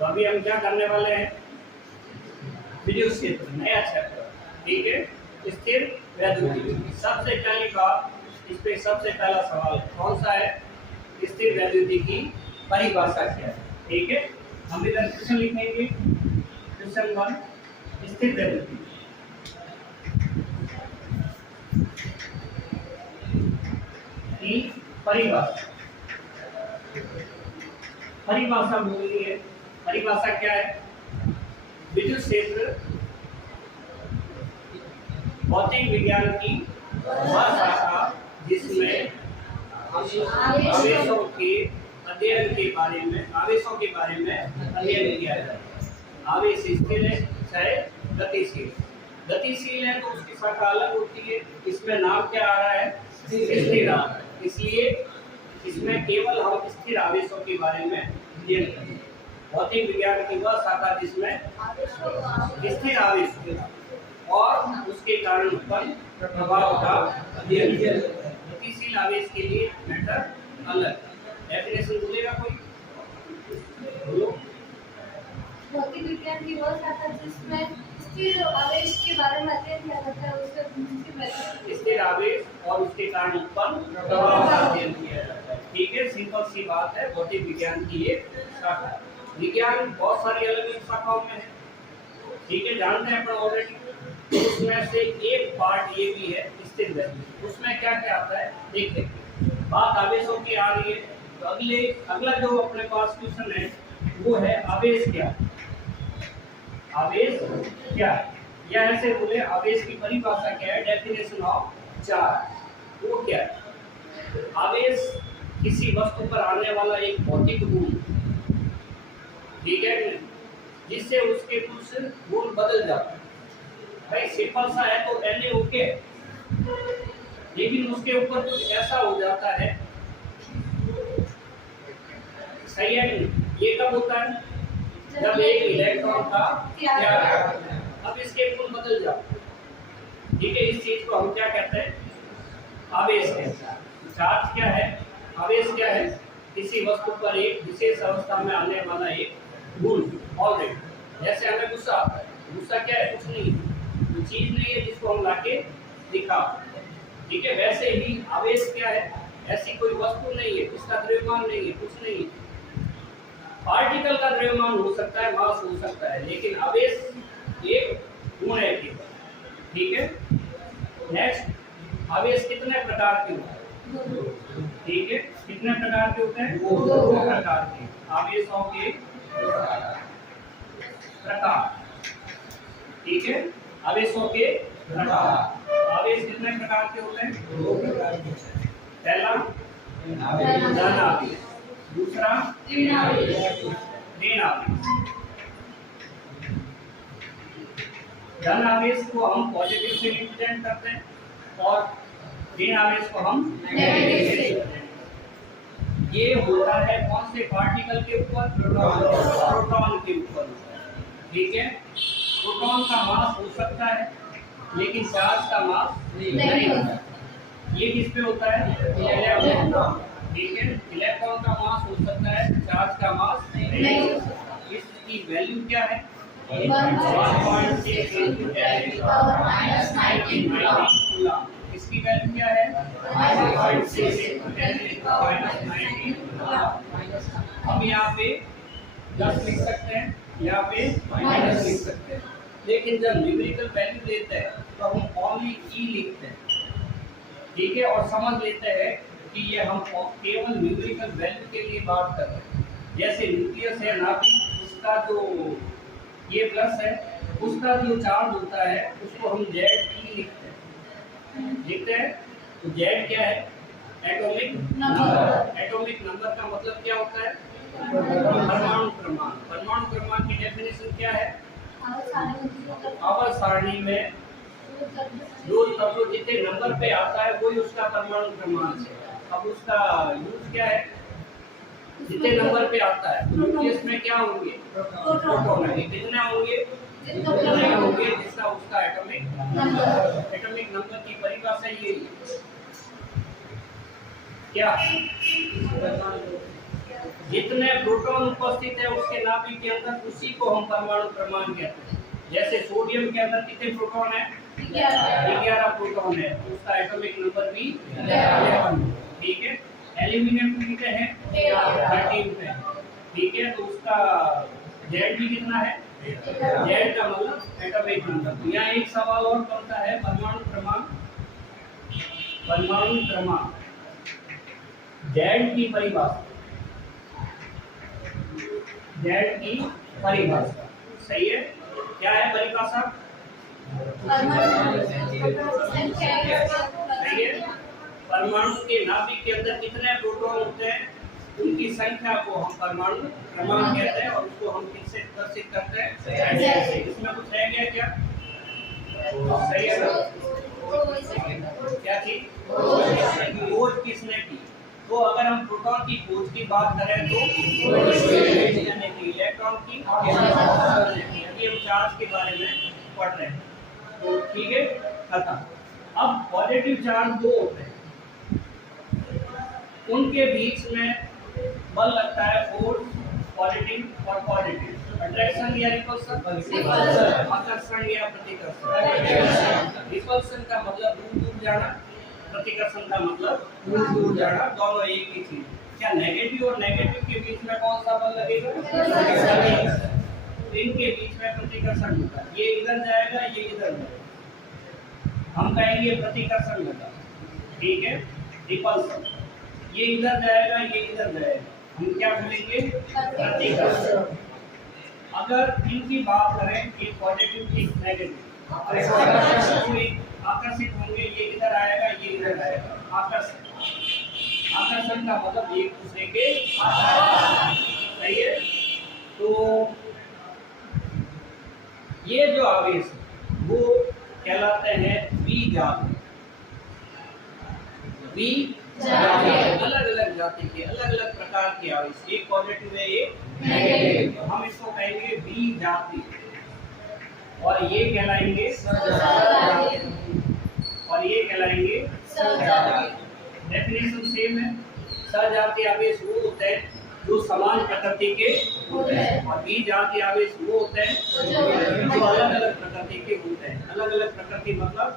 तो अभी हम क्या करने वाले हैं, विद्युत क्षेत्र नया चैप्टर, ठीक है। स्थिर वैद्युति, सबसे पहली बात इस पे सबसे पहला सवाल कौन सा है, स्थिर वैद्युति की परिभाषा क्या है, ठीक है। हम इधर क्वेश्चन लिखेंगे, क्वेश्चन 1 स्थिर वैद्युति की परिभाषा। परिभाषा बोलनी है, परिभाषा क्या है, विद्युत क्षेत्र भौतिक विज्ञान की वह शाखा जिसमें आवेशों के अध्ययन के बारे में, आवेशों के बारे में अध्ययन किया जाता है। आवेश स्थिर है चाहे गतिशील, गतिशील है तो उसकी शाखा अलग होती है। इसमें नाम क्या आ रहा है, स्थिर आ रहा है, इसलिए इसमें केवल हम स्थिर आवेशों के बारे में अध्ययन करेंगे। भौतिक विज्ञान की वह शाखा जिसमें स्थिर आवेश और उसके कारण उत्पन्न प्रभाव का अध्ययन किया जाता है। गतिशील आवेश के लिए मैटर अलग। डेफिनेशन बोलेगा कोई, बोलो। भौतिक विज्ञान की वह शाखा जिसमें स्थिर आवेश के बारे में अध्ययन किया जाता है, उससे स्थिर आवेश और उसके कारण उत्पन्न प्रभाव का अध्ययन किया जाता है, ठीक है। सिंपल सी बात है, भौतिक विज्ञान की एक शाखा है। विज्ञान बहुत सारी अलग अलग शाखाओं में है, ठीक है, जानते हैं अपन ऑलरेडी। उसमें से एक पार्ट ये भी है स्थिर वैद्युति, उसमें क्या क्या आता है देखते हैं। बात आवेशों की आ रही है तो अगला जो अपने पास क्वेश्चन है वो है आवेश क्या है। आवेश क्या है, या ऐसे बोले आवेश की परिभाषा क्या है, डेफिनेशन ऑफ चार्ज वो क्या है। आवेश किसी वस्तु पर आने वाला एक भौतिक गुण, ठीक है, जिससे उसके कुछ गुण बदल जाते हैं। भाई सिंपल सा है तो Na ओके, लेकिन उसके ऊपर कुछ ऐसा हो जाता है, सही है नहीं? ये कब होता है, जब एक इलेक्ट्रॉन का त्याग, अब इसके गुण बदल जाते हैं, ठीक है। इस चीज को हम क्या कहते हैं, आवेश कहते हैं। चार्ज क्या है, आवेश क्या है, किसी वस्तु पर एक विशेष अवस्था में आने वाला एक गुण। ऑलरेडी जैसे हमें गुस्सा आता है, गुस्सा क्या है, कुछ नहीं, कोई चीज नहीं है जिसको हम लाके दिखा, ठीक है। वैसे ही आवेश क्या है, ऐसी कोई वस्तु नहीं है, उसका द्रव्यमान नहीं है, कुछ नहीं। पार्टिकल का द्रव्यमान हो सकता है, मास हो सकता है, लेकिन आवेश एक गुण है केवल, ठीक है। नेक्स्ट, आवेश कितने प्रकार के होते हैं, ठीक है, कितने प्रकार के होते हैं, दो प्रकार के आवेशों के प्रकार, ठीक है। आवेशों के प्रकार, आवेश कितने प्रकार के होते हैं, दो प्रकार के। पहला धन आवेश, दूसरा ऋण आवेश। धन आवेश को हम पॉजिटिव से रिप्रेजेंट करते हैं और ऋण आवेश को हम नेगेटिव से रिप्रेजेंट करते हैं। ये होता है कौन से पार्टिकल के ऊपर, प्रोटॉन के ऊपर, ठीक है। प्रोटॉन का मास हो सकता है लेकिन चार्ज का मास नहीं होता। ये किस पे होता है, इलेक्ट्रॉन, ठीक है। इलेक्ट्रॉन का मास हो सकता है, चार्ज का मास नहीं होता। इसकी वैल्यू क्या है, 1.6 × 10⁻⁹ कूलम। इसकी वैल्यू क्या है, 1.6 × 10⁻⁹ कूलम। हम यहाँ पे प्लस लिख सकते हैं, यहाँ पे माइनस लिख सकते हैं, लेकिन जब न्यूमेरिकल वैल्यू लेते हैं तो हम ओनली ई लिखते हैं, ठीक है। और समझ लेते हैं कि ये हम केवल न्यूमेरिकल वैल्यू के लिए बात कर रहे हैं। जैसे न्यूक्लियस है नाभिक, उसका जो ये प्लस है, उसका जो चार्ज होता है उसको हम Ze लिखते हैं। तो Z क्या है, एटॉमिक नंबर। एटॉमिक नंबर का मतलब क्या होता है, परमाणु क्रमांक। परमाणु क्रमांक की डेफिनेशन क्या है, आवर्त सारणी में जो तत्व जितने नंबर पे आता है वही उसका परमाणु क्रमांक है। अब उसका यूज क्या है, जितने नंबर पे आता है, न्यूक्लियस में क्या होंगे, प्रोटॉन है, कितने होंगे, जितने होंगे जिसका उसका एटॉमिक नंबर। एटॉमिक नंबर की परिभाषा ये क्या, जितने प्रोटॉन उपस्थित है उसके नाभिक के अंदर, उसी को हम परमाणु क्रमांक कहते हैं। जैसे सोडियम के अंदर कितने प्रोटॉन है? 11 प्रोटॉन है, उसका एटॉमिक नंबर भी 11। ठीक है। एल्यूमिनियम के कितने हैं? 13 पे। ठीक है, तो उसका जेड भी कितना है? जेड का मतलब एटॉमिक नंबर। तो यहाँ एक सवाल और बनता है, परमाणु क्रमांक। परमाणु क्रमांक जेड की परिभाषा, जेड की परिभाषा सही है। क्या है परिभाषा? सही है। परमाणु के नाभिक के अंदर कितने प्रोटॉन होते हैं, उनकी संख्या को हम परमाणु क्रमांक कहते हैं, और उसको हम किससे प्रदर्शित करते हैं? इसमें कुछ रह गया क्या? सही है ना? क्या चीज? खोज किसने की? तो अगर हम प्रोटॉन की खोज की बात करें तो यानी कि इलेक्ट्रॉन की, यदि हम चार्ज के बारे में पढ़ रहे हैं तो ठीक है, खत्म। अब पॉजिटिव चार्ज दो होते हैं, उनके बीच में बल लगता है, फोर्स, पॉजिटिव और पॉजिटिव। अट्रैक्शन या रिपल्सन, आकर्षण या प्रतिकर्षण। रिपल्सन का मतलब दूर दूर जाना, प्रतिकर्षण का मतलब दूर दूर जाना, दोनों एक ही चीज। क्या नेगेटिव और नेगेटिव के बीच में कौन सा बल लगेगा? इनके बीच में प्रतिकर्षण होगा, ये इधर जाएगा, ये इधर जाएगा, हम कहेंगे प्रतिकर्षण होगा। ठीक है। रिपल्सन, ये इधर जाएगा, ये इधर जाएगा, हम क्या बोलेंगे? प्रतिकर्षण। अगर इनकी बात करें, ये पॉजिटिव एक नेगेटिव, आकर्षित होंगे, ये इधर आएगा, ये इधर आएगा, आकर्षण। आकर्षण का मतलब एक दूसरे के सही है। तो ये जो आवेश है वो कहलाते हैं बीजातीय। अलग अलग जाति के, अलग अलग प्रकार के आवेश, एक पॉजिटिव है, एक नेगेटिव, हम इसको कहेंगे बीजातीय, और ये कहलाएंगे और ये कहलाएंगे सजातीय। डेफिनेशन सेम है। सजातीय आवेश वो होते हैं जो समान प्रकृति के होते हैं, और बीजातीय आवेश वो होते हैं जो अलग अलग प्रकृति के होते हैं। अलग अलग प्रकृति मतलब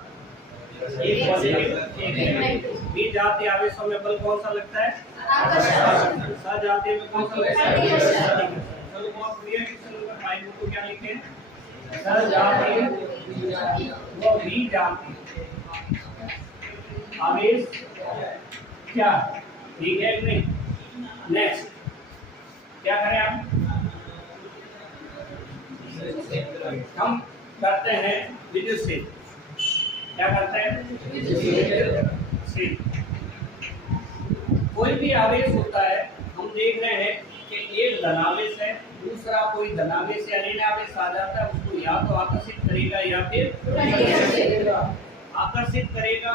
एक पॉजिटिव एक नेगेटिव। बीजातीय आवेशों में बल कौन सा लगता है? आकर्षण। सजातीय में कौन सा लगता है? चलो बहुत क्लियर। क्वेश्चन नंबर 5 को क्या लिखे? सजातीय व बीजातीय आवेश क्या है? ठीक है कि नहीं? नेक्स्ट क्या करें हम करते हैं विद्युत से। क्या करते हैं? से कोई भी आवेश होता है, हम देख रहे हैं कि एक धनावेश है, दूसरा कोई धनावेश या ऋण आवेश आ जाता है, उसको या तो आकर्षित करेगा या फिर आकर्षित करेगा।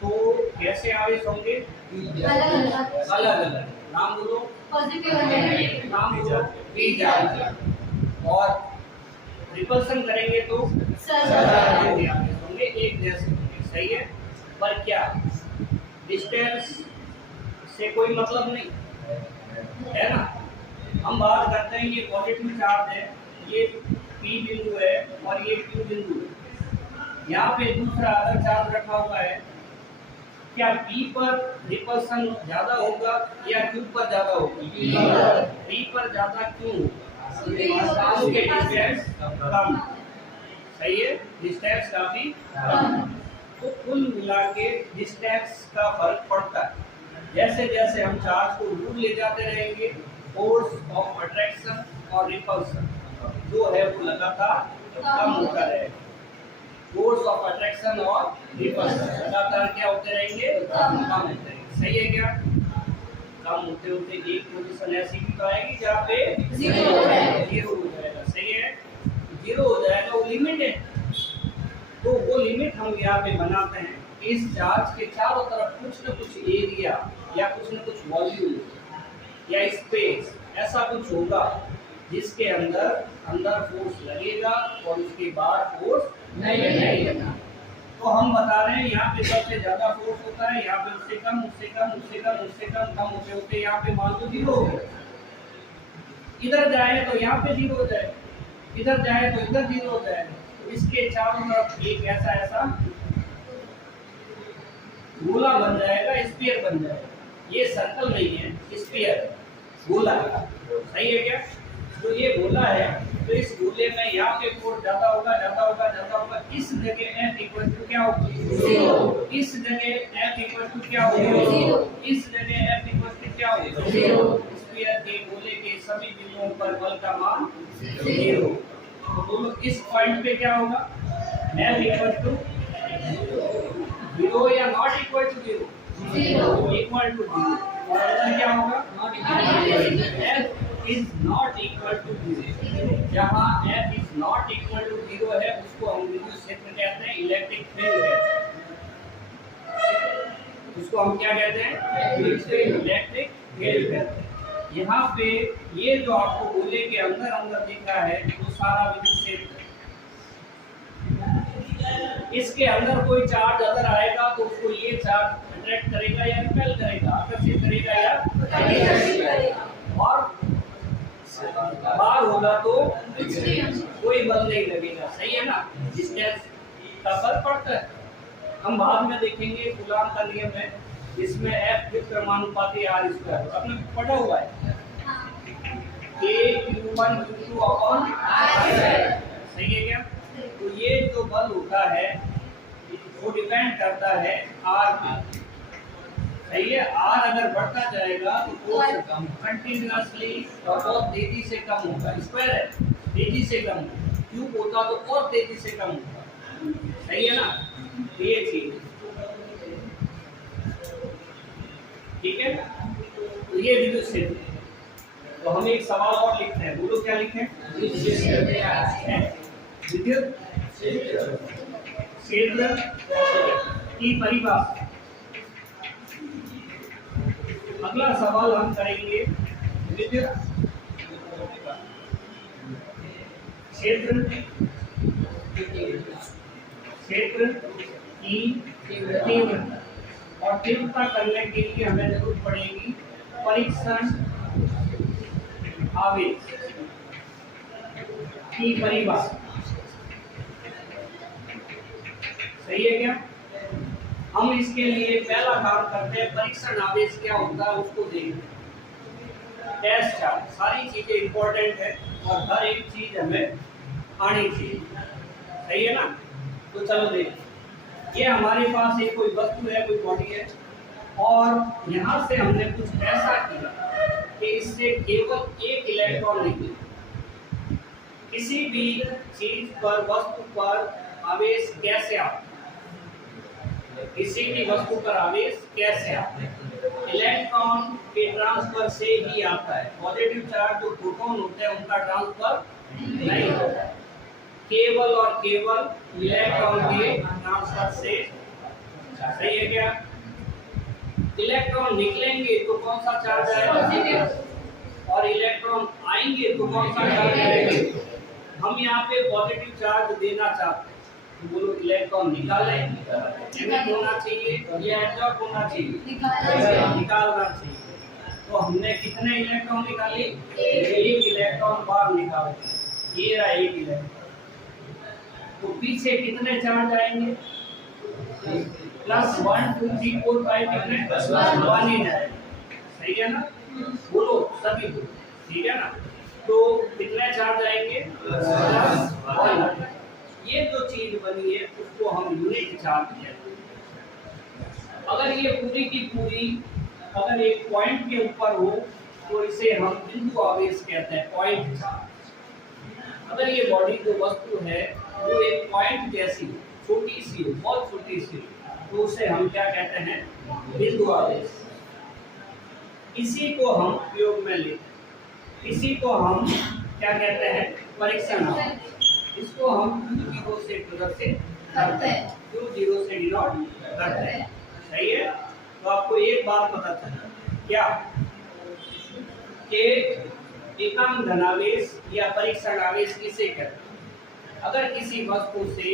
तो कैसे आवेश होंगे? अलग अलग। नाम बोलो। पॉजिटिव और नेगेटिव। नाम बोलो। बीजातीय। और रिपल्सन करेंगे तो सजातीय आवेश होंगे, एक जैसे होंगे। सही है। पर क्या डिस्टेंस से कोई मतलब नहीं है ना? हम बात करते हैं, ये पॉजिटिव चार्ज है, ये P बिंदु है और ये Q बिंदु है। यहाँ पे दूसरा अदर चार्ज रखा हुआ है, क्या P पर रिपल्सन ज्यादा होगा या Q पर ज्यादा होगा? P पर ज्यादा क्यों? क्योंकि डिस्टेंस कम। सही है, डिस्टेंस काफी कम। तो कुल मिला के डिस्टेंस का फर्क पड़ता है। जैसे जैसे हम चार्ज को दूर ले जाते रहेंगे, फोर्स ऑफ अट्रैक्शन और रिपल्सन जो है वो लगातार कम होता रहेगा। फोर्स ऑफ अट्रैक्शन और रिपल्सन लगातार क्या होते रहेंगे? कम होते रहेंगे। सही है क्या? कम होते होते एक पोजीशन ऐसी भी तो आएगी जहाँ पे जीरो हो जाएगा। सही है, जीरो हो जाएगा, वो लिमिट है। तो वो लिमिट हम यहाँ पे बनाते हैं। इस चार्ज के चारों तरफ कुछ न कुछ एरिया या कुछ न कुछ वॉल्यूम या स्पेस ऐसा कुछ होगा जिसके अंदर फोर्स लगेगा और उसके बाद फोर्स नहीं लगेगा। तो तो हम बता रहे हैं यहाँ पे सबसे ज्यादा फोर्स होता है, यहाँ पे उससे कम, उससे कम, उससे कम, उससे कम, कम होते होते यहाँ पे मान लो 0 हो गया। इधर जाए तो यहाँ पे 0 हो जाए, इधर जाए तो इधर 0 हो जाए। तो इसके चारों तरफ एक ऐसा ऐसा गोला बन जाएगा, स्फीयर बन जाएगा। ये सर्कल नहीं है, स्फीयर गोला। सही है क्या? तो ये गोला है, तो इस गोले में यहाँ पे फोर्स ज्यादा होगा, ज्यादा होगा, ज्यादा होगा। इस जगह F इक्वल टू क्या होगी? 0। इस जगह F इक्वल टू क्या होगी? 0। इस जगह F इक्वल टू क्या होगी? 0। स्फीयर के गोले के सभी बिंदुओं पर बल का मान 0। तो बोलो इस पॉइंट पे क्या होगा? F इक्वल टू 0 या not equal to 0? 0 equal to 0। और अंदर क्या होगा? Not equal to 0। F is not equal to 0। जहाँ F is not equal to 0 है उसको हम विद्युत क्षेत्र कहते हैं, इलेक्ट्रिक फील्ड है। उसको हम क्या कहते हैं? इलेक्ट्रिक फील्ड कहते हैं। यहाँ पे ये जो आपको गोले के अंदर अंदर दिख रहा है वो सारा विद्युत क्षेत्र। इसके अंदर कोई चार्ज अगर आएगा तो उसको ये चार्ज अट्रैक्ट करेगा या रिपेल करेगा, आकर्षित करेगा या करेगा। और बाहर होगा तो कोई बल नहीं लगेगा। सही है ना? डिस्टेंस का फर्क पड़ता है। हम बाद में देखेंगे कूलॉम का नियम है, इसमें F के समानुपाती r स्क्वायर आपने पढ़ा हुआ है, K(Q1 Q2) अपॉन r। सही है क्या? तो ये जो बल होता है वो डिपेंड करता है r पे। सही है? R अगर बढ़ता जाएगा तो फोर्स कंटिन्यूअसली और बहुत तेजी से कम होगा। स्क्वायर है, तेजी से कम। क्यूब होता तो और तेजी से कम होगा। सही है ना? ये चीज ठीक है। तो ये विद्युत क्षेत्र। तो हम एक सवाल और लिखते हैं, बोलो क्या लिखें? विद्युत क्षेत्र की परिभाषा। अगला सवाल हम करेंगे विद्युत क्षेत्र की तीव्रता। और तीव्रता करने के लिए हमें जरूरत पड़ेगी परीक्षण आवेश की परिभाषा। सही है क्या? हम इसके लिए पहला काम करते हैं, परीक्षण आवेश क्या होता है उसको देखते हैं। टेस्ट चार्ज, सारी चीजें इंपॉर्टेंट है और हर एक चीज हमें आनी चाहिए। सही है ना? तो चलो देखिए, ये हमारे पास एक कोई वस्तु है, कोई बॉडी है, और यहाँ से हमने कुछ ऐसा किया कि इससे केवल एक इलेक्ट्रॉन निकले। किसी भी चीज पर, वस्तु पर आवेश कैसे आता है? किसी भी वस्तु पर आवेश कैसे आता है? इलेक्ट्रॉन के ट्रांसफर से ही आता है। पॉजिटिव चार्ज जो प्रोटॉन होते हैं उनका ट्रांसफर नहीं होता है, केवल और केवल इलेक्ट्रॉन के ट्रांसफर से। सही है क्या? इलेक्ट्रॉन निकलेंगे तो कौन सा चार्ज आएगा? और इलेक्ट्रॉन आएंगे तो कौन सा चार्ज आएगा? हम यहाँ पे पॉजिटिव चार्ज देना चाहते हैं, तो बोलो इलेक्ट्रॉन निकालें, एमिट होना चाहिए या एब्जॉर्ब होना चाहिए? निकालना चाहिए। तो हमने कितने इलेक्ट्रॉन निकाले? एक इलेक्ट्रॉन बाहर निकाले। ये रहा एक इलेक्ट्रॉन। तो पीछे कितने चार्ज आएंगे? प्लस 1 2 3 4 5 कितने? 1 ही जाएगा। सही है ना? बोलो सभी बोलो। ठीक है ना? तो कितने चार्ज आएंगे? प्लस 1। ये जो चीज बनी है उसको हम यूनिट चार्ज कहते हैं। अगर ये पूरी की पूरी अगर एक पॉइंट के ऊपर हो तो इसे हम बिंदु आवेश कहते हैं, पॉइंट चार्ज। अगर ये बॉडी जो वस्तु है वो एक पॉइंट जैसी छोटी सी हो, बहुत छोटी सी, तो उसे हम क्या कहते हैं? बिंदु आवेश। इसी को हम उपयोग में लेते हैं। इसी को हम क्या कहते हैं? परीक्षण आवेश। इसको हम Q0 से प्रदर्शित करते हैं, Q0 से डिनोट करते हैं। सही है? तो आपको एक बात पता चला क्या कि एकांक धनावेश या परीक्षण आवेश किसे कहते हैं? अगर किसी वस्तु से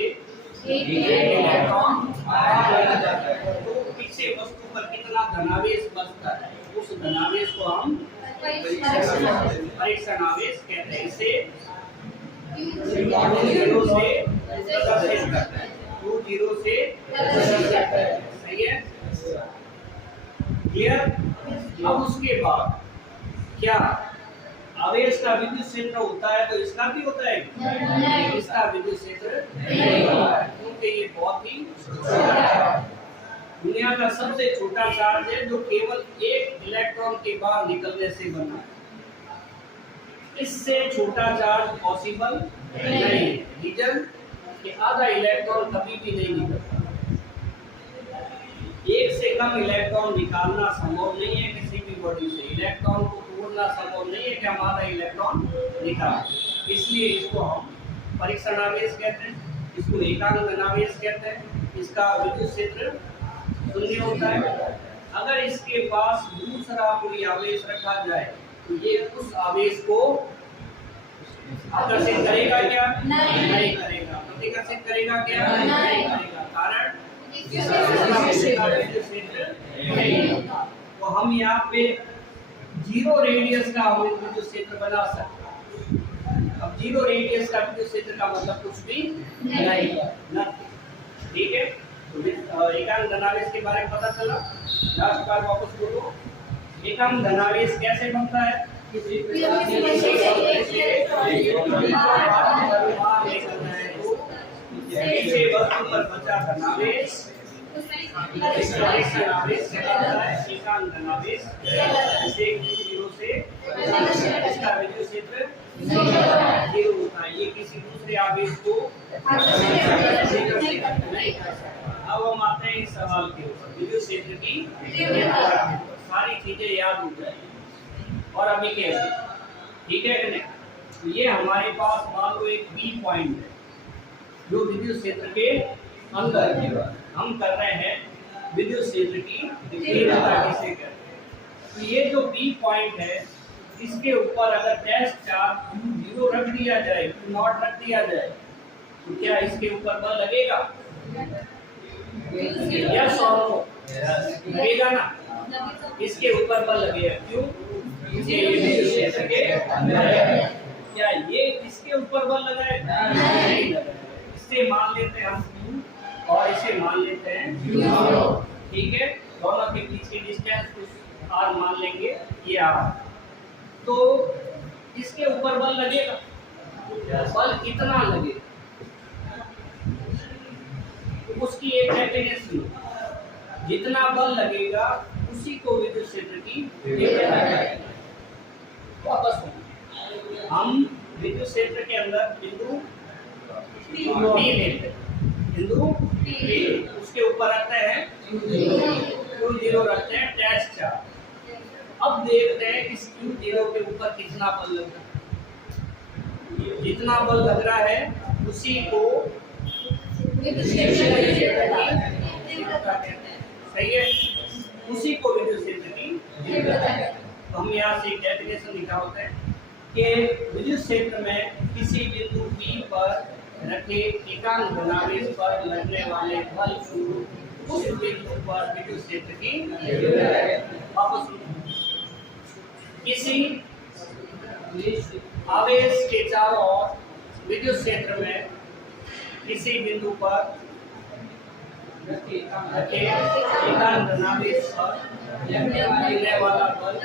इलेक्ट्रॉन बाहर लेके जाता है। तो किसी वस्तु पर कितना धनावेश बचता है, उस धनावेश को हम परीक्षण आवेश कहते हैं। इसे 2 0 से प्रदर्शित करते हैं। 2 0 से प्रदर्शित करते हैं। सही है, क्लियर। अब उसके बाद क्या आवेश का विद्युत क्षेत्र होता है, तो इसका भी होता है? नहीं, इसका विद्युत क्षेत्र नहीं होता है, क्योंकि ये बहुत ही छोटा है। दुनिया का सबसे छोटा चार्ज है जो केवल एक इलेक्ट्रॉन के बाहर निकलने से बना है। इससे छोटा चार्ज पॉसिबल नहीं है। रीजन कि आधा इलेक्ट्रॉन कभी भी नहीं निकलता। एक से कम इलेक्ट्रॉन निकालना संभव नहीं है किसी भी बॉडी से। इलेक्ट्रॉन को तोड़ना संभव नहीं है कि हम आधा इलेक्ट्रॉन निकालें। इसलिए इसको हम परीक्षण आवेश कहते हैं, इसको एकांक धनावेश कहते हैं। इसका विद्युत क्षेत्र शून्य होता है। अगर इसके पास दूसरा कोई आवेश रखा जाए तो ये उस आवेश को आकर्षित करेगा क्या? नहीं करेगा। प्रतिकर्षित करेगा क्या? नहीं करेगा। कारण तो हम यहाँ पे 0 रेडियस का हम विद्युत क्षेत्र बना सकते हैं। अब 0 रेडियस का विद्युत क्षेत्र का मतलब कुछ भी नहीं। ठीक है, तो एकांक धनावेश के बारे में पता चला। लास्ट बार वापस बोलो, एकांक धनावेश कैसे बनता है? किसी वस्तु पर बचा धनावेश आवेश कहलाता है एकांक धनावेश। जैसे 0 से इसका विद्युत क्षेत्र 0 होता है। ये किसी दूसरे आवेश को नहीं कर सकता। अब हम आते हैं इस सवाल के ऊपर, विद्युत क्षेत्र की सारी चीजें याद हो जाएगी। और अभी कैसे, ठीक है कि नहीं? तो ये हमारे पास मान लो एक बी पॉइंट है जो विद्युत क्षेत्र के अंदर है। हम कर रहे हैं विद्युत क्षेत्र की तीव्रता किसे कहते हैं। तो ये जो बी पॉइंट है, इसके ऊपर अगर डैश चार्ज Q0 रख दिया जाए, Q0 रख दिया जाए, तो क्या इसके ऊपर बल लगेगा? यस और नो? लगेगा ना। इसके ऊपर बल लगेगा। क्यों? ये विद्युत क्षेत्र के अंदर है। क्या ये इसके ऊपर बल लगाएगा? नहीं लगाएगा। इससे मान लेते हैं हम Q और इसे मान लेते हैं Q0। ठीक है, दोनों के बीच की डिस्टेंस R मान लेंगे, ये R। तो इसके ऊपर बल लगेगा। बल कितना लगेगा उसकी एक डेफिनेशन, जितना बल लगेगा उसी को विद्युत क्षेत्र की तीव्रता कहते हैं। वापस हम विद्युत क्षेत्र के अंदर बिंदु P लेते हैं। बिंदु P उसके ऊपर रखते हैं Q0 रखते हैं डैश चार्ज। अब देखते हैं इस Q0 के ऊपर कितना बल लग रहा है। जितना बल लग रहा है उसी को सही है, उसी को विद्युत क्षेत्र की तीव्रता है। तो हम यहाँ से एक डेफिनेशन निकालते हैं कि विद्युत क्षेत्र में किसी बिंदु P पर रखे एकांक धनावेश पर लगने वाले बल को उस बिंदु पर विद्युत क्षेत्र की वापस किसी आवेश के चारों ओर विद्युत क्षेत्र में किसी बिंदु पर रखे एकांक धनावेश पर लगने वाला बल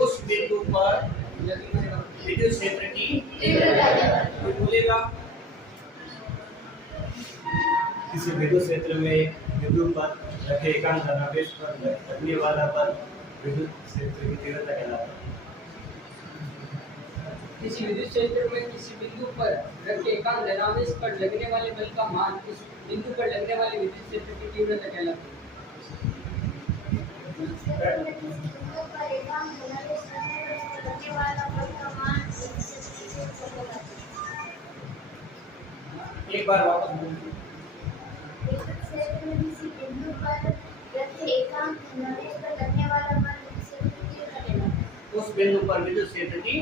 उस बिंदु पर विद्युत क्षेत्र की कोई बोलेगा? किसी विद्युत क्षेत्र में बिंदु पर रखे एकांक धनावेश पर लगने वाला बल विद्युत क्षेत्र की तीव्रता कहलाता है। किसी विद्युत क्षेत्र में किसी बिंदु पर रखे एकांक धनावेश पर लगने वाले बल का मान उस बिंदु पर लगने वाले विद्युत क्षेत्र की तीव्रता कहलाती है। एक बार वापस बोलिए। उस बिंदु पर विद्युत क्षेत्र की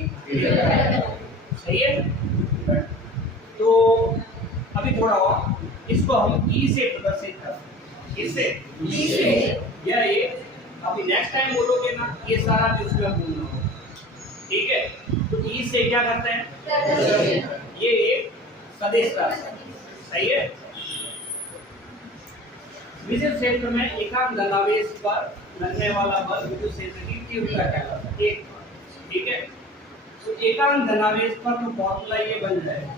सही है। तो अभी थोड़ा और इसको इसको हम ई से प्रदर्शित करते हैं। इससे यह एक अभी नेक्स्ट टाइम बोलोगे ना ये सारा भी उसमें बोलना होगा, ठीक है। तो ई से क्या करते हैं, ये एक सदिश राशि, सही है। विद्युत क्षेत्र में एकांक धनावेश पर लगने वाला बल विद्युत क्षेत्र की तीव्रता कहलाता है, एक, ठीक है। तो एकांक धनावेश पर तो फॉर्मूला ये बन जाएगा,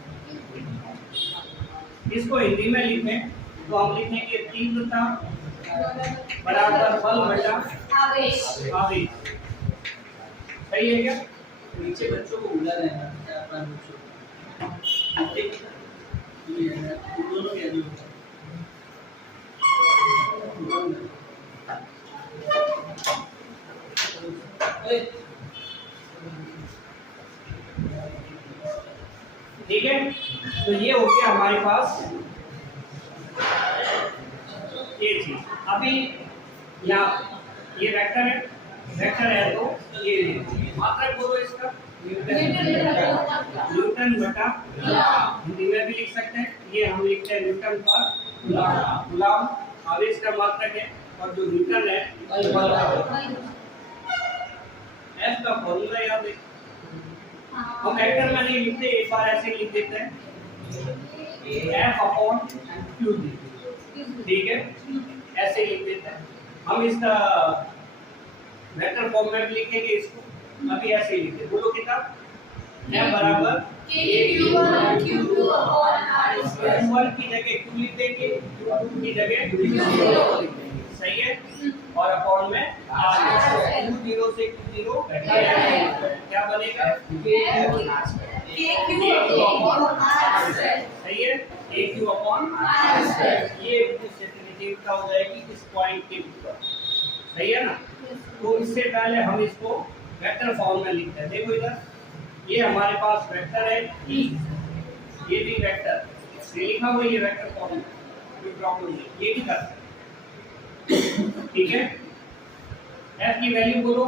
इसको हिंदी में लिखें तो हम लिखेंगे तीव्रता बराबर बल बटा आवेश। आवेश, सही है क्या। नीचे बच्चों को बुला रहे हैं क्या अपना बच्चों दोनों क्या जो ठीक है। तो ये हो गया हमारे पास ये चीज। अभी यहाँ ये वेक्टर है तो ये मात्रक बोलो इसका न्यूटन बटा हिंदी में भी लिख सकते हैं, ये हम लिखते हैं न्यूटन पर कूलम, आवेश का मात्रक है और जो न्यूटन है एफ का फॉर्मूला याद है। हम वेक्टर में नहीं लिखते, एक बार ऐसे लिख देते हैं एफ अपॉन क्यू, ठीक है, ऐसे लिख देते हैं। हम इसका वेक्टर फॉर्म में भी लिखेंगे, इसको अभी ऐसे ही लिखते, बोलो किताब एफ बराबर q1 की जगह q लिख देंगे, q2 की जगह q0 लिख देंगे, सही है। और अपॉन में q0 से q0 क्या बनेगा, सही है, aq अपॉन ये विद्युत क्षेत्र की तीव्रता हो जाएगी इस पॉइंट के ऊपर, सही है ना। तो इससे पहले हम इसको वेक्टर फॉर्म में लिखते हैं। देखो इधर ये हमारे पास वेक्टर है ई, ये भी वेक्टर ये लिखा हुआ, ये वेक्टर फॉर्म में कोई प्रॉब्लम नहीं, ये भी कर सकते, ठीक है। एफ की वैल्यू बोलो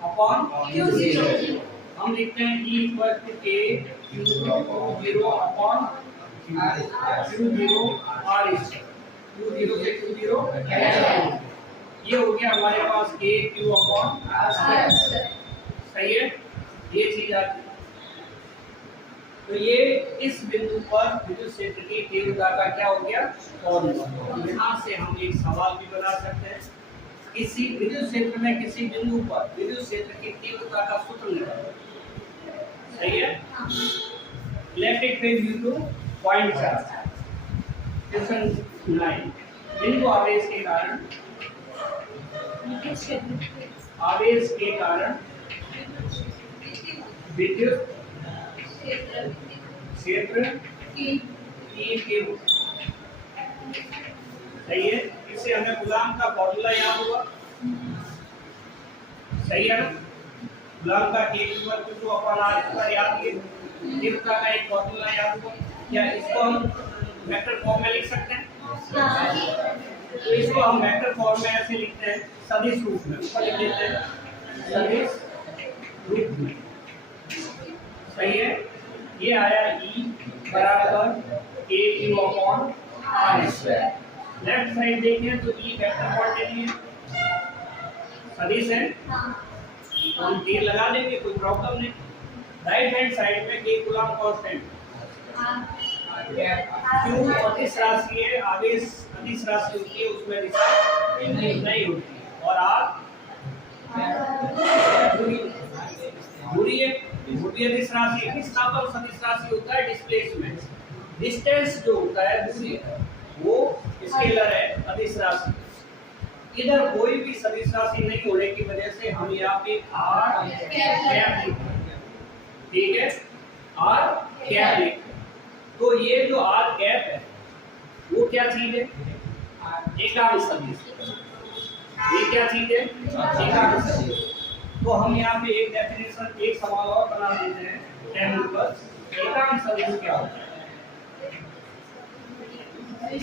अपॉन q0, हम लिखते हैं E equal to q0 upon q0 r square, q0 से q0 ये हो गया हमारे पास a q upon r square, सही है, ये चीज आती है। तो ये इस बिंदु पर विद्युत क्षेत्र की तीव्रता का क्या हो गया फॉर्मूला। यहाँ से हम एक सवाल भी बना सकते हैं, किसी विद्युत क्षेत्र में किसी बिंदु पर विद्युत क्षेत्र की तीव्रता का सूत्र निकालो, सही है। Let it be due two point charge, question 9, बिंदु आवेश के कारण विद्युत क्षेत्र की तीव्रता, सही है। इससे हमें कूलॉम का फॉर्मूला याद हुआ, सही है ना। कूलॉम का K equal to r square याद किए, तीव्रता का एक फॉर्मूला याद हुआ। क्या इसको हम वेक्टर फॉर्म में लिख सकते हैं? तो इसको हम वेक्टर फॉर्म में ऐसे लिखते हैं, सदिश रूप में, ऊपर लिख देते हैं सदिश रूप में, सही है। ये आया E बराबर AQ upon r square. Left side देखें तो E वेक्टर क्वांटिटी है, सदिश है, हम तीर लगा देंगे, कोई प्रॉब्लम नहीं। राइट हैंड साइड में K कूलॉम कांस्टेंट, Q अदिश राशि है, आवेश अदिश राशि होती है, उसमें दिशा नहीं होती है, और R दूरी है, दूरी अदिश राशि है। विस्थापन सदिश राशि होता है, डिस्प्लेसमेंट डिस्टेंस जो होता है दूरी वो स्केलर है, अदिश राशि। इधर कोई भी सदिश राशि नहीं होने की वजह से हम यहाँ पे r कैप लिख, ठीक है, r कैप लिख। तो ये जो r कैप है वो क्या चीज है, एकांक सदिश। ये क्या चीज है, एकांक सदिश। तो हम यहाँ पे एक डेफिनेशन, एक सवाल और बना देते हैं 10 नंबर, एकांक सदिश क्या होता है। सदिश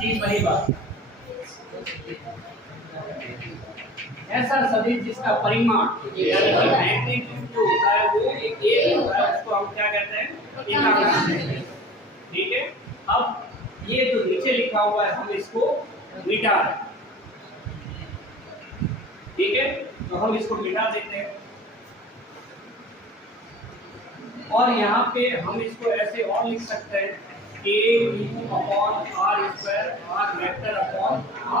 की पहली बात ऐसा सदिश जिसका परिमाण यानी कि मैग्नीट्यूड जो होता है वो एक होता है, उसको हम क्या कहते हैं? एकांक कहते हैं। ठीक है, अब ये जो नीचे लिखा हुआ है हम इसको मिटा दें। ठीक है, तो हम इसको मिटा देते हैं और यहाँ पे हम इसको ऐसे और लिख सकते हैं a upon r square r vector upon r।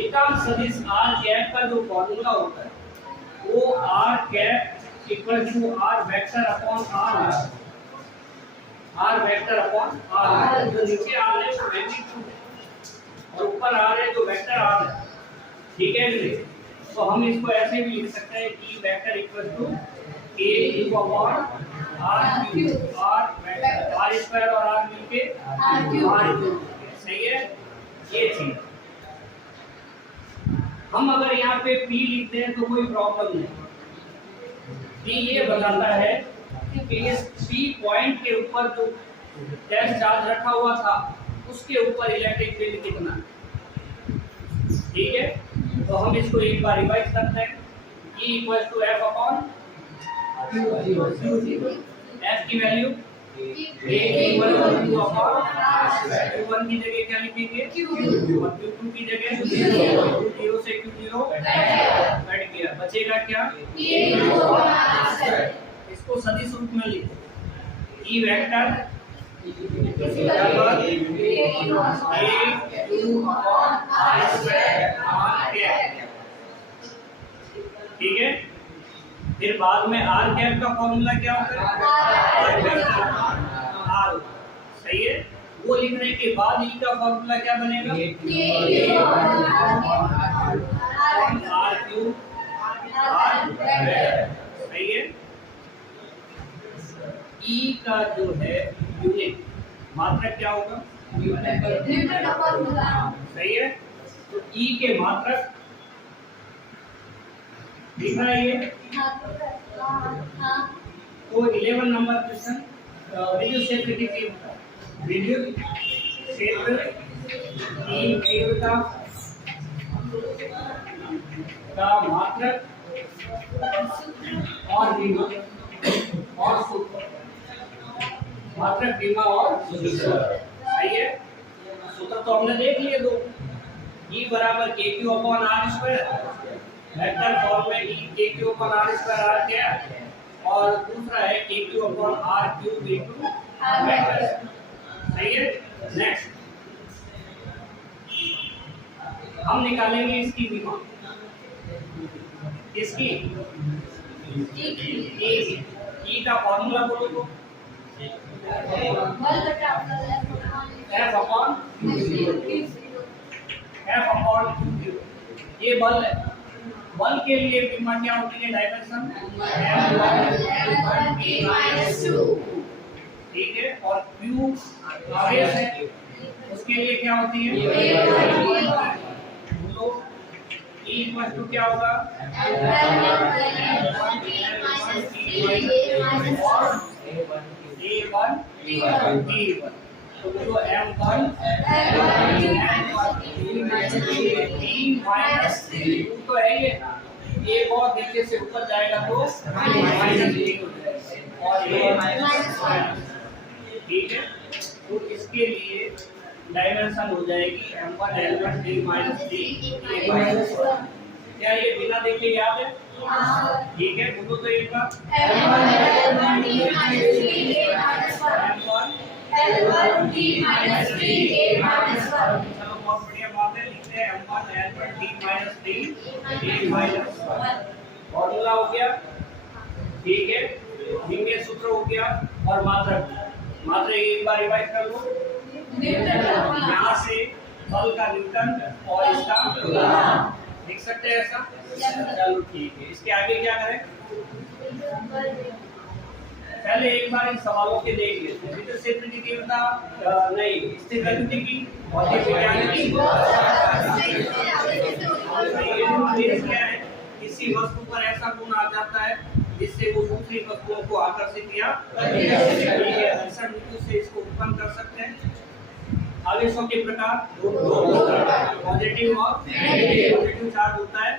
एकांक सदिश r कैप का जो फॉर्मूला होता है वो r cap equal to r vector upon r, r vector upon r। जो नीचे r है वो मैग्नीट्यूड और ऊपर r है जो वेक्टर r है। ठीक है, तो हम इसको ऐसे भी लिख सकते हैं कि vector equal to a upon r cube, r vector r square और r मिलके r क्यूब। सही है, ये चीज हम अगर यहाँ पे p लिखते हैं तो कोई प्रॉब्लम नहीं। p ये बताता है कि इस p पॉइंट के ऊपर जो टेस्ट चार्ज रखा हुआ था उसके ऊपर इलेक्ट्रिक फील्ड कितना है। ठीक है, तो हम इसको एक बार रिवाइज करते हैं। E equal to f upon f की value a equal to 2 upon q1 की जगह क्या लिखेंगे q2 और q2 की जगह 0 से q0 कट गया, बचेगा क्या इसको सदिश रूप में लिखो। E वेक्टर बराबर a q upon r square r cap. ठीक है, फिर बाद में r कैप का फॉर्मूला क्या होता है r कैप r। सही है, वो लिखने के बाद e का फॉर्मूला क्या बनेगा r क्यूब r। सही है, e का जो है यूनिट मात्रक क्या होगा सही है, तो e के मात्रक दिख रहा है ये। तो 11 नंबर क्वेश्चन विद्युत क्षेत्र की तीव्रता, विद्युत क्षेत्र की तीव्रता का मात्रक और बीमा और सूत्र, मात्रक बीमा और सूत्र। सही है, सूत्र तो हमने देख लिए दो, E बराबर KQ upon R square vector form में E KQ upon R square R क्या है, और दूसरा है KQ upon R cube into vector. सही है, नेक्स्ट हम निकालेंगे इसकी बीमा, इसकी E का फॉर्मूला बोलो तो F अपॉन Q। ये बल है, बल के लिए बीमा क्या होती है डायमेंशन ठीक है, और Q आवेश है उसके लिए क्या होती है तो E इक्वल टू क्या होगा A1 तो जो M1 तो है ये एक और नीचे से ऊपर जाएगा तो और ये ठीक है, तो इसके लिए डायमेंशन हो जाएगी M1 L1 D minus D। क्या ये बिना देखे याद है? ठीक है, बोलो तो एक बार M1 L1 D minus D A minus 1। चलो बहुत बढ़िया बात है, लिखते हैं M1 L1 D minus D A minus 1। Formula हो गया, ठीक है, विमीय सूत्र हो गया और मात्रक एक बार रिवाइज कर लो। यहाँ से बल का न्यूटन और इसका लिख सकते हैं ऐसा। चलो ठीक है, इसके आगे क्या करें, पहले एक बार इन सवालों के देख लेते हैं। विद्युत क्षेत्र की तीव्रता नहीं, स्थिर गति की भौतिक विज्ञान की क्या है, किसी वस्तु पर ऐसा गुण आ जाता है जिससे वो दूसरी वस्तुओं को आकर्षित या घर्षण विद्युत से इसको उत्पन्न कर सकते हैं। आवेशों के प्रकार दो प्रकार, पॉजिटिव और नेगेटिव। पॉजिटिव चार्ज होता है,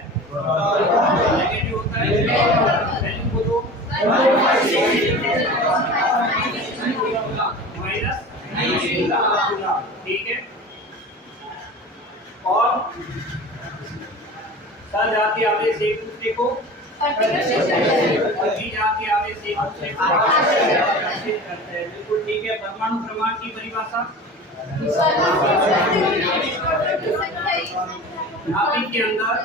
नेगेटिव होता है। वैल्यू को दो माइनस, ठीक है। और सजातीय आवेश एक दूसरे को जातीय आवेश एक दूसरे को आकर्षित करते हैं। बिल्कुल ठीक है। परमाणु क्रमांक की परिभाषा नाभिक के अंदर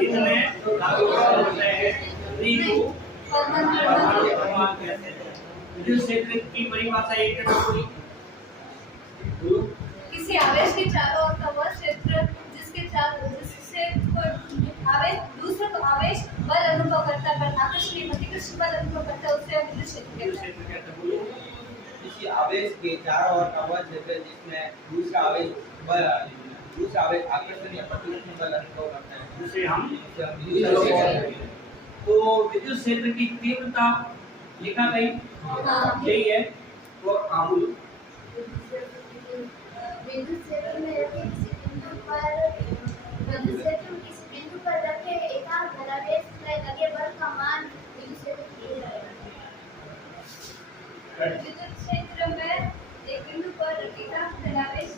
जितने इलेक्ट्रॉन होते हैं उन्हीं को परमाणु क्रमांक कहते हैं। विद्युत क्षेत्र की परिभाषा एक है थोड़ी। किसी आवेश के चारों ओर का वह क्षेत्र जिससे आवेश दूसरे को आवेश बल अनुभव करता है, पर आकर्षण प्रतिकर्षण बल अनुभव करता है, उसे विद्युत क्षेत्र कहते हैं। किसी आवेश के चारों ओर का वह क्षेत्र जिसमें दूसरा आवेश आकर्षण या प्रतिकर्षण बल अनुभव करता है, उसे हम विद्युत क्षेत्र। तो विद्युत क्षेत्र की तीव्रता लिखा गई यही है। तो आमूल विद्युत क्षेत्र में रखे किसी बिंदु पर रखे एकांक धनावेश में लगे बल का मान विद्युत क्षेत्र दिया जाएगा। विद्युत क्षेत्र में एक बिंदु पर एकांक धनावेश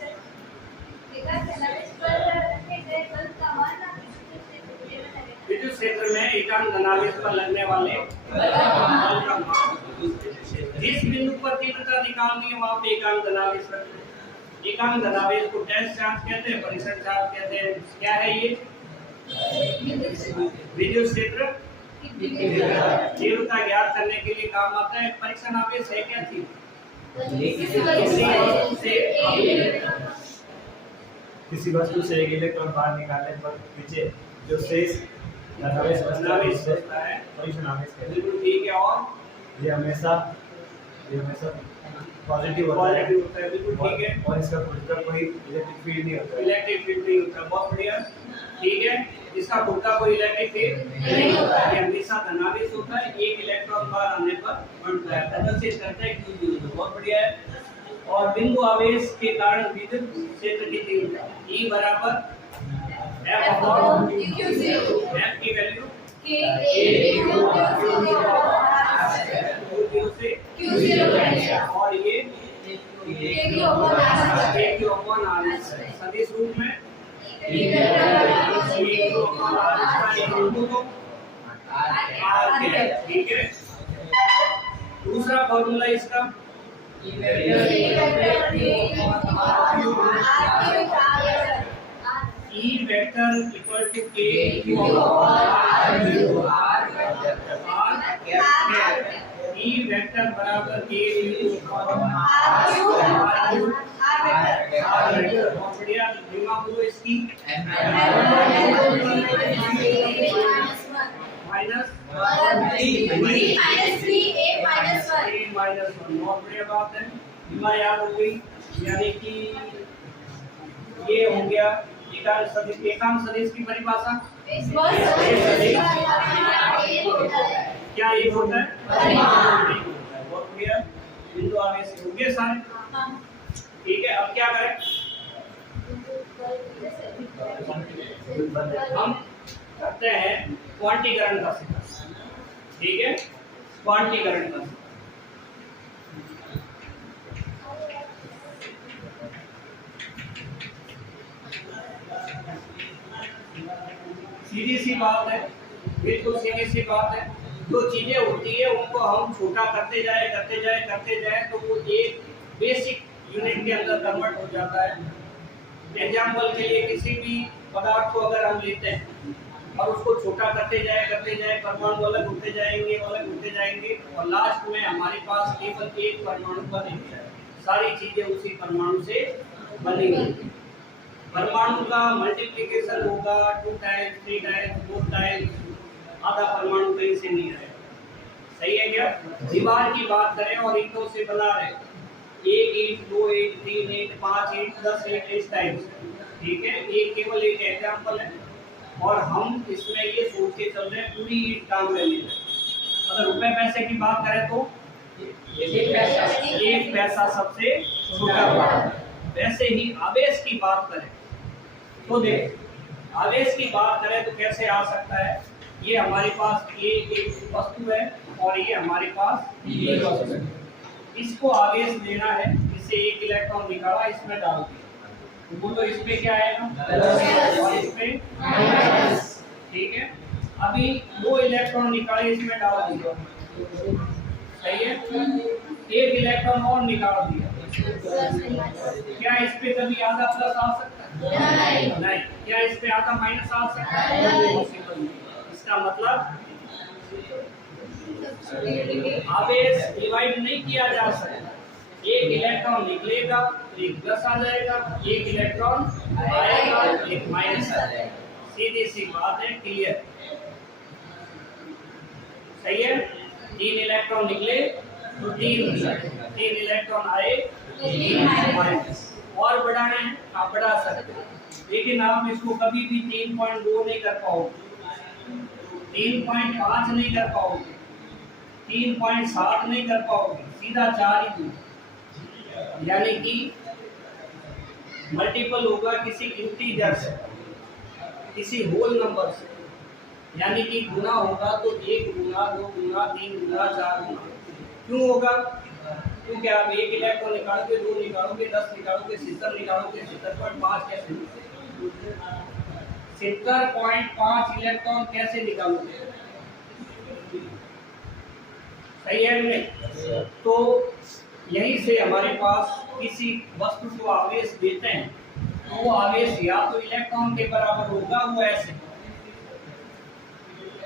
पर रखे गए बल का मान विद्युत क्षेत्र दिया जाएगा। विद्युत क्षेत्र में एकांक धनावेश पर लगने वाले बल का मान, जिस बिंदु पर तीव्रता निकालनी है वहां पे एकांक धनावेश रखना है। एकांक धनावेश को डैश चार्ज कहते हैं, परिसर चार्ज कहते हैं। क्या है ये? विद्युत क्षेत्र तीव्रता ज्ञात करने के लिए काम आता है। परीक्षण आवेश है क्या थी? किसी वस्तु से एक इलेक्ट्रॉन बाहर निकालने पर पीछे जो शेष धनावेश बचता है परीक्षण आवेश कहते हैं। बिल्कुल ठीक है। और ये हमेशा पॉजिटिव होता है। बिल्कुल ठीक है। और इसका खुद का कोई इलेक्ट्रिक फील्ड नहीं होता है। इलेक्ट्रिक फील्ड नहीं होता। बहुत बढ़िया, ठीक है। इसका खुद का कोई इलेक्ट्रिक फील्ड नहीं होता है। ये हमेशा धनावेश होता है। एक इलेक्ट्रॉन बाहर आने पर बढ़ता है, प्रदर्शित करता है Q0। बहुत बढ़िया है। और बिंदु आवेश के कारण विद्युत क्षेत्र की तीव्रता E बराबर F F की वैल्यू और ये सदिश रूप में ठीक है। दूसरा फॉर्मूला इसका E vector equal to K E vector बराबर K बढ़िया। दिमाग को इसकी माइनस बहुत बढ़िया बात है। दिमाग याद हो गई। यानी कि ये हो गया एकांक सदिश की परिभाषा। क्या एक होता है? बहुत बढ़िया। बिंदु आवेश हो गए सारे, ठीक है। अब क्या करें? हम करते हैं क्वांटीकरण का सिद्धांत, ठीक है। क्वांटीकरण का सीधी सी बात है, बिल्कुल सीधी सी बात है। जो चीजें होती है उनको हम छोटा करते जाए तो वो एक बेसिक यूनिट के अंदर कन्वर्ट हो जाता है। एग्जाम्पल के लिए किसी भी पदार्थ को अगर हम लेते हैं और उसको छोटा करते जाए परमाणु अलग होते जाएंगे और लास्ट में हमारे पास केवल एक परमाणु बनेगा। सारी चीजें उसी परमाणु से बनेंगी। परमाणु का मल्टीप्लिकेशन होगा 2 टाइम्स 3 टाइम्स 4 टाइम्स, आधा परमाणु कहीं से नहीं आएगा। सही है क्या? दीवार की बात करें और ईंटों से बना रहे 1 ईंट 2 ईंट 3 ईंट 5 ईंट 10 ईंट इस टाइप से, ठीक है। ये केवल एक एग्जाम्पल है और हम इसमें ये सोच के चल रहे हैं पूरी ईंट काम में ले। अगर रुपए पैसे की बात करें तो एक पैसा सबसे छोटा भाग। वैसे ही आवेश की बात करें तो देख, आवेश की बात करें तो कैसे आ सकता है, ये हमारे पास ये एक वस्तु है और ये हमारे पास एक वस्तु है। इसको आवेश देना है, इससे एक इलेक्ट्रॉन निकाला, इसमें डाल दिया, तो बोलो इस पे क्या आएगा और इस पे माइनस। ठीक है, अभी 2 इलेक्ट्रॉन निकाले, इसमें डाल दिया, सही है। एक इलेक्ट्रॉन और निकाल दिया, क्या इस पे कभी आधा प्लस आ सकता है? नहीं। क्या इस पे आधा माइनस आ सकता है? पॉसिबल नहीं। इसका मतलब आवेश डिवाइड नहीं किया जा सकता। एक इलेक्ट्रॉन निकलेगा तो एक प्लस आ जाएगा, एक इलेक्ट्रॉन आएगा तो एक माइनस आ जाएगा। सीधी सी बात है, क्लियर, सही है। 3 इलेक्ट्रॉन निकले तो 3 इलेक्ट्रॉन आए, 3 माइनस। और बढ़ाना है आप बढ़ा सकते हैं, लेकिन आप इसको कभी भी 3.2 नहीं कर पाओगे, 3.5 नहीं कर पाओगे, 3.7 नहीं कर पाओगे, सीधा 4 ही दूंगा। यानी कि मल्टीपल होगा किसी इंटीजर से, किसी होल नंबर से, यानी कि गुना होगा तो 1 गुना 2 गुना 3 गुना 4 गुना। क्यों होगा? क्योंकि आप एक इलेक्ट्रॉन निकालोगे, 2 निकालोगे, 10 निकालोगे, 70 निकालोगे, 70.5 कैसे? 70.5 इलेक्ट्रॉन कैसे निकालोगे? सही है नहीं? तो यहीं से हमारे पास किसी वस्तु को आवेश देते हैं तो वो आवेश या तो इलेक्ट्रॉन के बराबर होगा, वो ऐसे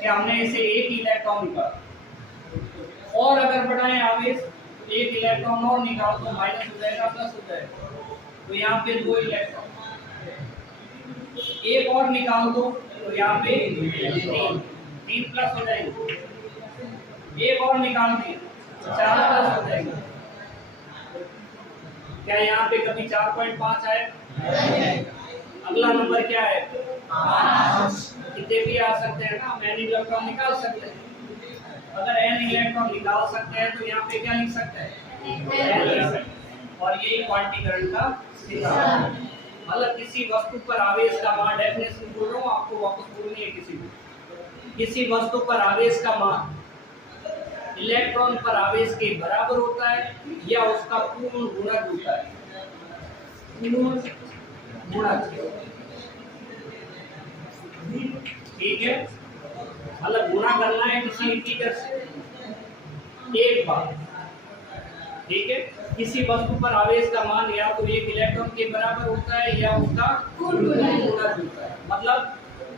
कि हमने इसे एक इलेक्ट्रॉन निकाला, और अगर बढ़ाएं आवेश तो एक इलेक्ट्रॉन और निकाल तो माइनस हो जाएगा, प्लस हो जाएगा, तो यहाँ पे 2 इलेक्ट्रॉन, एक और निकाल दो तो यहाँ पे 3 प्लस हो जाएंगे, एक और निकाल दिए 4 प्लस हो जाएगा। क्या यहाँ पे कभी 4.5 आए? अगला नंबर क्या है? 5। कितने भी आ सकते हैं ना, हम n इलेक्ट्रॉन निकाल सकते हैं। अगर n इलेक्ट्रॉन निकाल सकते हैं तो यहाँ पे क्या लिख सकते हैं? n लिख सकते हैं। और यही क्वांटीकरण का सिद्धांत है। मतलब किसी वस्तु पर आवेश का मान, डेफिनेशन बोल रहा हूँ आपको, वापस बोलनी है। किसी वस्तु पर आवेश का मान इलेक्ट्रॉन पर आवेश के बराबर होता है या उसका पूर्ण गुणक होता है। पूर्ण गुणक, ठीक है, मतलब गुणा करना है किसी इंटीजर से एक बार, ठीक है। किसी वस्तु पर आवेश का मान या तो एक इलेक्ट्रॉन के बराबर होता है या उसका पूर्ण गुणक होता है। मतलब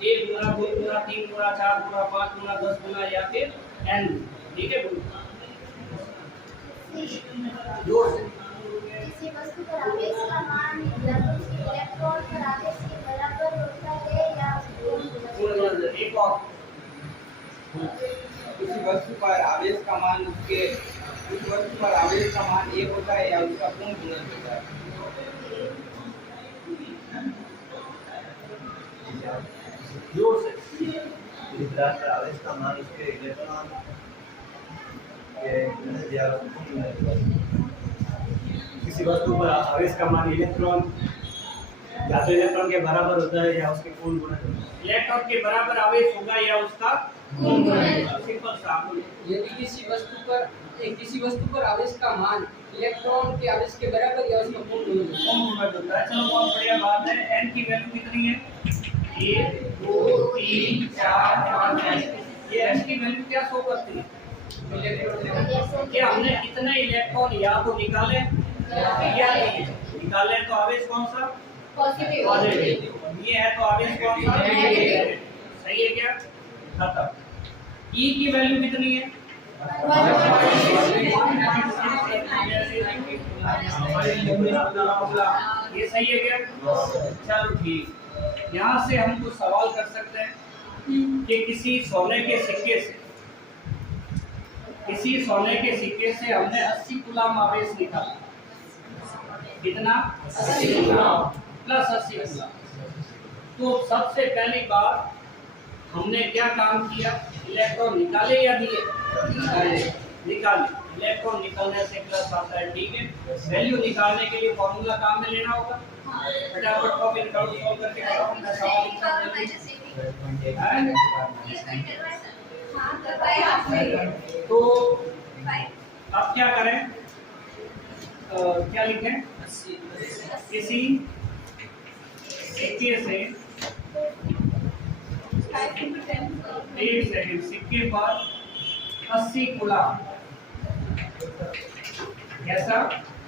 1 गुना 2 गुना 3 गुना 4 गुना 5 गुना 10 गुना या फिर n, ठीक है। किसी वस्तु पर आवेश का मान या तो उसके इलेक्ट्रॉन पर आवेश के बराबर होता है या एक और, किसी वस्तु पर आवेश का मान उसके उस वस्तु पर आवेश का मान 1 होता है या उसका पूर्ण गुणक होता है। जोर से। आवेश का मान उसके इलेक्ट्रॉन किसी वस्तु पर आवेश का मान इलेक्ट्रॉन या तो इलेक्ट्रॉन के बराबर होता है या उसके पूर्ण गुणक होता है। इलेक्ट्रॉन के बराबर आवेश होगा या उसका पूर्ण गुणक। सिंपल सा। यदि किसी वस्तु पर आवेश का मान इलेक्ट्रॉन के आवेश के बराबर या उसका पूर्ण गुणक होता है। चलो बहुत बढ़िया बात है। n की वैल्यू कितनी है? 1 2 3 4 5 6। ये n की वैल्यू क्या शो करती है? क्या हमने कितने इलेक्ट्रॉन या तो निकाले या नहीं निकाले? तो आवेश कौन सा? पॉजिटिव। ये है तो आवेश कौन सा? नेगेटिव। सही है क्या? खत्म। E की वैल्यू कितनी है? ये सही है क्या? चलो ठीक। यहाँ से हम कुछ सवाल कर सकते हैं कि किसी सोने के सिक्के से हमने 80 कूलम आवेश निकाला। कितना? 80 कूलम प्लस 80 कूलम। तो सबसे पहली बार हमने क्या काम किया? इलेक्ट्रॉन निकाले या दिए? निकालें। इलेक्ट्रॉन निकलने से प्लस आता है, ठीक है। वैल्यू निकालने के लिए फॉर्मूला काम में लेना होगा। फटाफट कॉपी निकालो, सॉल्व करके बताओ। मैं सवाल लिखता हूं जल्दी। हाँ करवाया आपने। तो अब क्या करें? क्या लिखें? किसी सिक्के से 1 सेकंड, सिक्के पर 80 गुलाम कैसा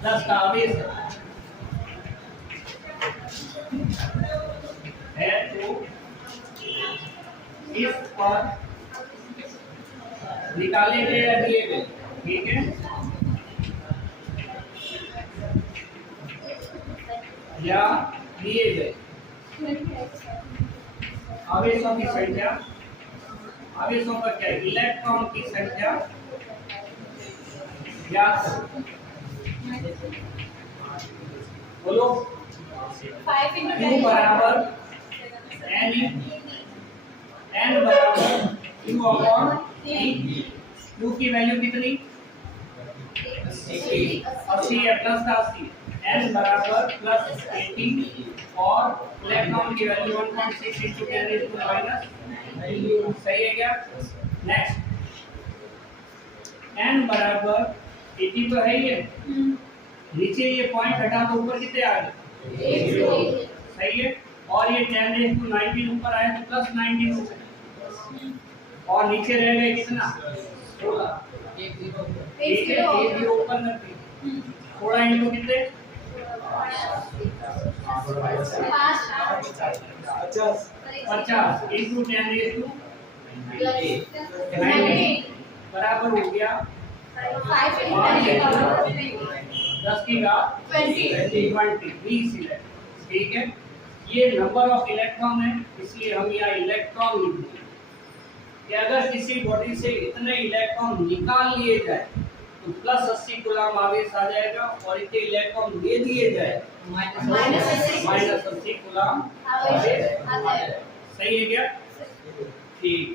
10 का आवेश है तो इस पर निकाले गए या दिए गए, ठीक है, या दिए गए आवेशों की संख्या, आवेशों पर क्या है? इलेक्ट्रॉन की संख्या ज्ञात करो। बोलो। 5 Q बराबर n बराबर Q अपॉन T। Q की वैल्यू कितनी? 80 है, प्लस का 80। n बराबर प्लस 80 और इलेक्ट्रॉन की वैल्यू 1.6 × 10⁻⁻⁻। सही है क्या? नेक्स्ट n बराबर 80 तो है ही है, नीचे ये पॉइंट हटा तो ऊपर कितने आ गए? सही है। और ये 10⁻⁹ ऊपर आया तो प्लस 19 हो गया और नीचे रह गए कितना? 16। ठीक है, 1 0 ऊपर कर दी। 16 इंटू कितने? 50 इंटू 10⁻⁹ बराबर हो गया 10 की घात 20 इलेक्ट्रॉन। ठीक है, ये नंबर ऑफ इलेक्ट्रॉन है, इसलिए हम यहाँ इलेक्ट्रॉन लिख देंगे कि अगर किसी बॉडी से इतने इलेक्ट्रॉन निकाल लिए जाए तो प्लस 80 गुलाम आवेश आ जाएगा और इतने इलेक्ट्रॉन दे दिए जाए माइनस 80 गुलाम आवेश आ जाएगा। सही है क्या? ठीक।